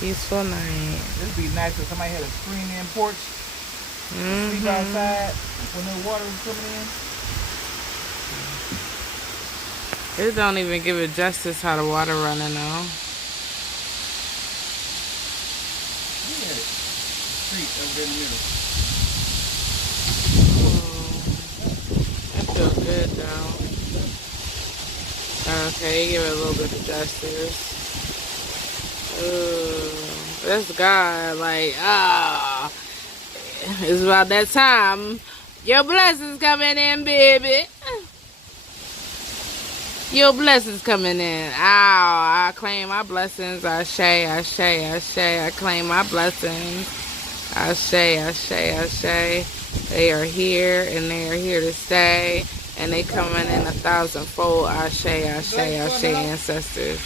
Peaceful night. It'd be nice if somebody had a screen-in porch. Sleep outside when the water is coming in. It don't even give it justice how the water running though. Yeah. Street over there in the middle. That feels good though. Okay, give it a little bit of justice. That's God, like, it's about that time. Your blessings coming in, baby. Your blessings coming in. I claim my blessings. I claim my blessings. They are here and they are here to stay. And they coming in 1,000-fold. Ancestors.